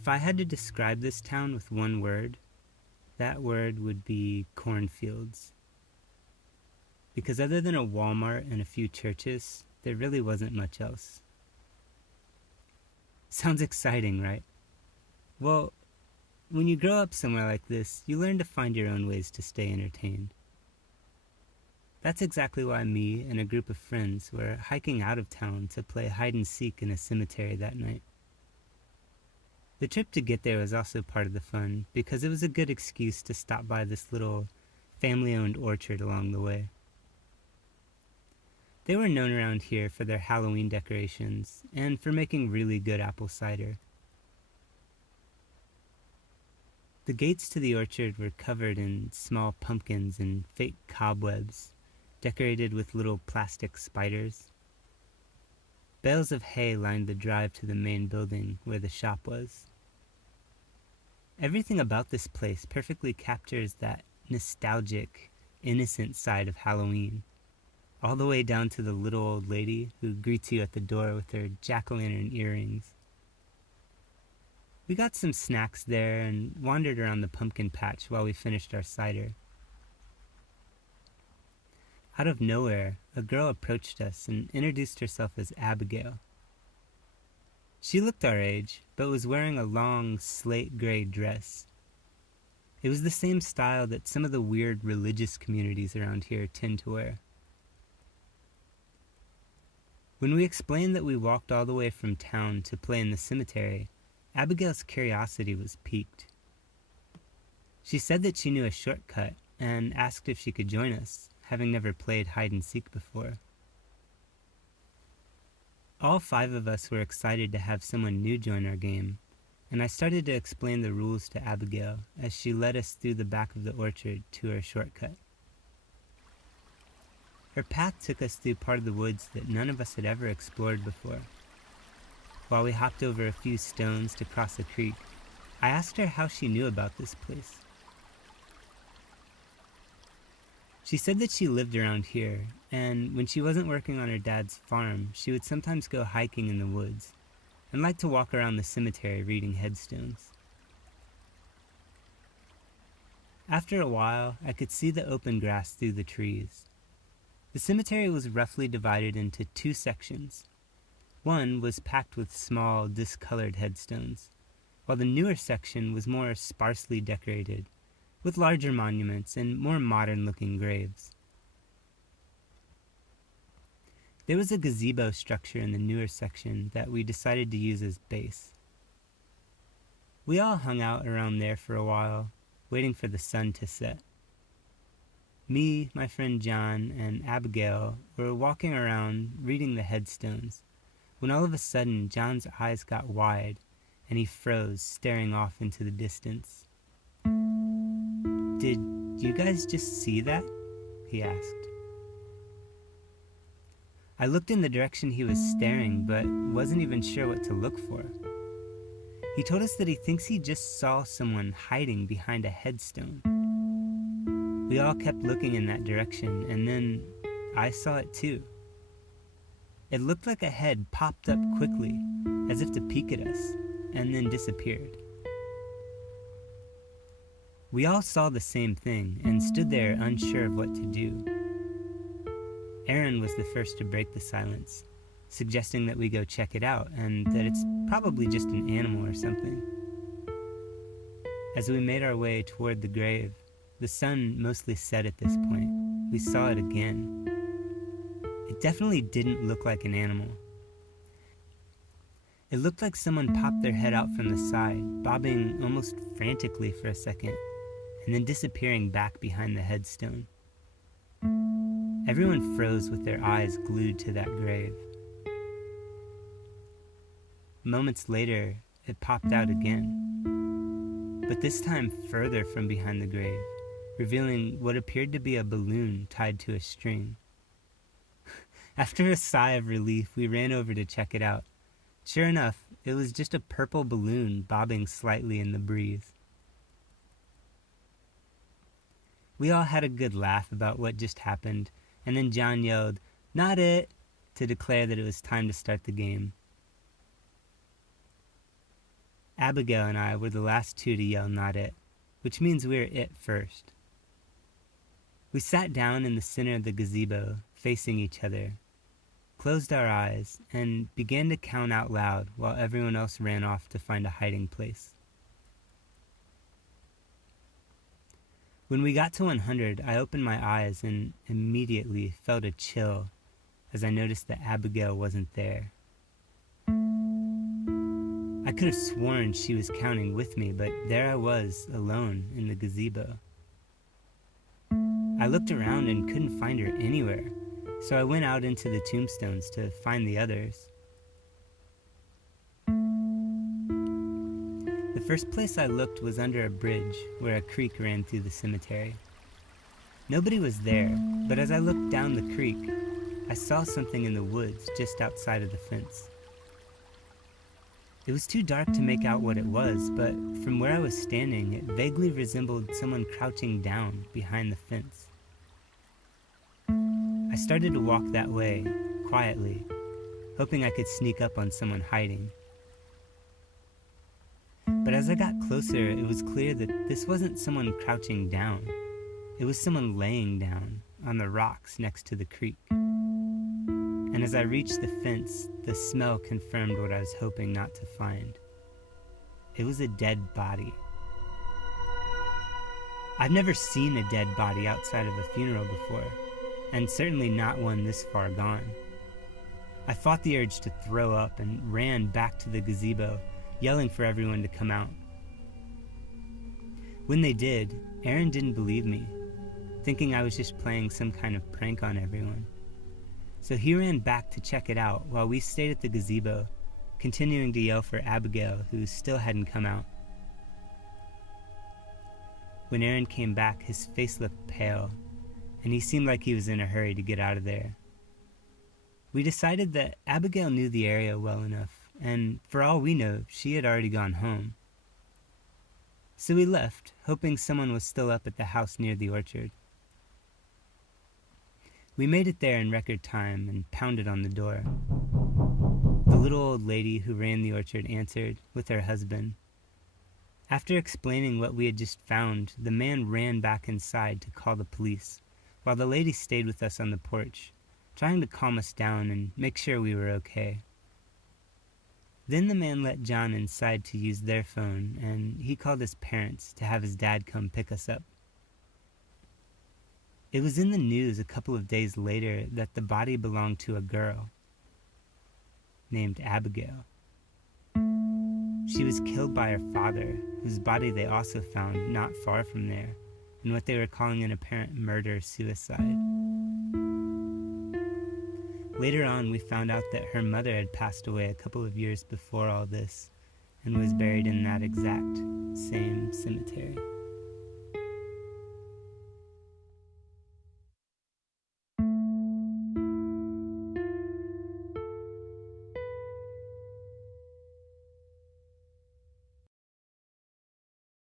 If I had to describe this town with one word, that word would be cornfields. Because other than a Walmart and a few churches, there really wasn't much else. Sounds exciting, right? Well, when you grow up somewhere like this, you learn to find your own ways to stay entertained. That's exactly why me and a group of friends were hiking out of town to play hide and seek in a cemetery that night. The trip to get there was also part of the fun because it was a good excuse to stop by this little family-owned orchard along the way. They were known around here for their Halloween decorations and for making really good apple cider. The gates to the orchard were covered in small pumpkins and fake cobwebs, decorated with little plastic spiders. Bales of hay lined the drive to the main building where the shop was. Everything about this place perfectly captures that nostalgic, innocent side of Halloween, all the way down to the little old lady who greets you at the door with her jack-o'-lantern earrings. We got some snacks there and wandered around the pumpkin patch while we finished our cider. Out of nowhere, a girl approached us and introduced herself as Abigail. She looked our age, but was wearing a long, slate-gray dress. It was the same style that some of the weird religious communities around here tend to wear. When we explained that we walked all the way from town to play in the cemetery, Abigail's curiosity was piqued. She said that she knew a shortcut and asked if she could join us, having never played hide and seek before. All 5 of us were excited to have someone new join our game, and I started to explain the rules to Abigail as she led us through the back of the orchard to her shortcut. Her path took us through part of the woods that none of us had ever explored before. While we hopped over a few stones to cross a creek, I asked her how she knew about this place. She said that she lived around here, and when she wasn't working on her dad's farm, she would sometimes go hiking in the woods, and liked to walk around the cemetery reading headstones. After a while, I could see the open grass through the trees. The cemetery was roughly divided into 2 sections. One was packed with small, discolored headstones, while the newer section was more sparsely decorated, with larger monuments and more modern-looking graves. There was a gazebo structure in the newer section that we decided to use as base. We all hung out around there for a while, waiting for the sun to set. Me, my friend John, and Abigail were walking around reading the headstones, when all of a sudden John's eyes got wide and he froze, staring off into the distance. "Did you guys just see that?" he asked. I looked in the direction he was staring, but wasn't even sure what to look for. He told us that he thinks he just saw someone hiding behind a headstone. We all kept looking in that direction, and then I saw it too. It looked like a head popped up quickly, as if to peek at us, and then disappeared. We all saw the same thing and stood there unsure of what to do. Aaron was the first to break the silence, suggesting that we go check it out and that it's probably just an animal or something. As we made our way toward the grave, the sun mostly set at this point. We saw it again. It definitely didn't look like an animal. It looked like someone popped their head out from the side, bobbing almost frantically for a second, and then disappearing back behind the headstone. Everyone froze with their eyes glued to that grave. Moments later, it popped out again, but this time further from behind the grave, revealing what appeared to be a balloon tied to a string. After a sigh of relief, we ran over to check it out. Sure enough, it was just a purple balloon bobbing slightly in the breeze. We all had a good laugh about what just happened, and then John yelled, "Not it!" to declare that it was time to start the game. Abigail and I were the last two to yell "not it," which means we were it first. We sat down in the center of the gazebo, facing each other, closed our eyes, and began to count out loud while everyone else ran off to find a hiding place. When we got to 100, I opened my eyes and immediately felt a chill as I noticed that Abigail wasn't there. I could have sworn she was counting with me, but there I was, alone in the gazebo. I looked around and couldn't find her anywhere, so I went out into the tombstones to find the others. The first place I looked was under a bridge where a creek ran through the cemetery. Nobody was there, but as I looked down the creek, I saw something in the woods just outside of the fence. It was too dark to make out what it was, but from where I was standing, it vaguely resembled someone crouching down behind the fence. I started to walk that way, quietly, hoping I could sneak up on someone hiding. But as I got closer, it was clear that this wasn't someone crouching down. It was someone laying down on the rocks next to the creek. And as I reached the fence, the smell confirmed what I was hoping not to find. It was a dead body. I've never seen a dead body outside of a funeral before, and certainly not one this far gone. I fought the urge to throw up and ran back to the gazebo, yelling for everyone to come out. When they did, Aaron didn't believe me, thinking I was just playing some kind of prank on everyone. So he ran back to check it out while we stayed at the gazebo, continuing to yell for Abigail, who still hadn't come out. When Aaron came back, his face looked pale, and he seemed like he was in a hurry to get out of there. We decided that Abigail knew the area well enough, and for all we know, she had already gone home. So we left, hoping someone was still up at the house near the orchard. We made it there in record time and pounded on the door. The little old lady who ran the orchard answered with her husband. After explaining what we had just found, the man ran back inside to call the police, while the lady stayed with us on the porch, trying to calm us down and make sure we were okay. Then the man let John inside to use their phone, and he called his parents to have his dad come pick us up. It was in the news a couple of days later that the body belonged to a girl named Abigail. She was killed by her father, whose body they also found not far from there, in what they were calling an apparent murder-suicide. Later on, we found out that her mother had passed away a couple of years before all this and was buried in that exact same cemetery.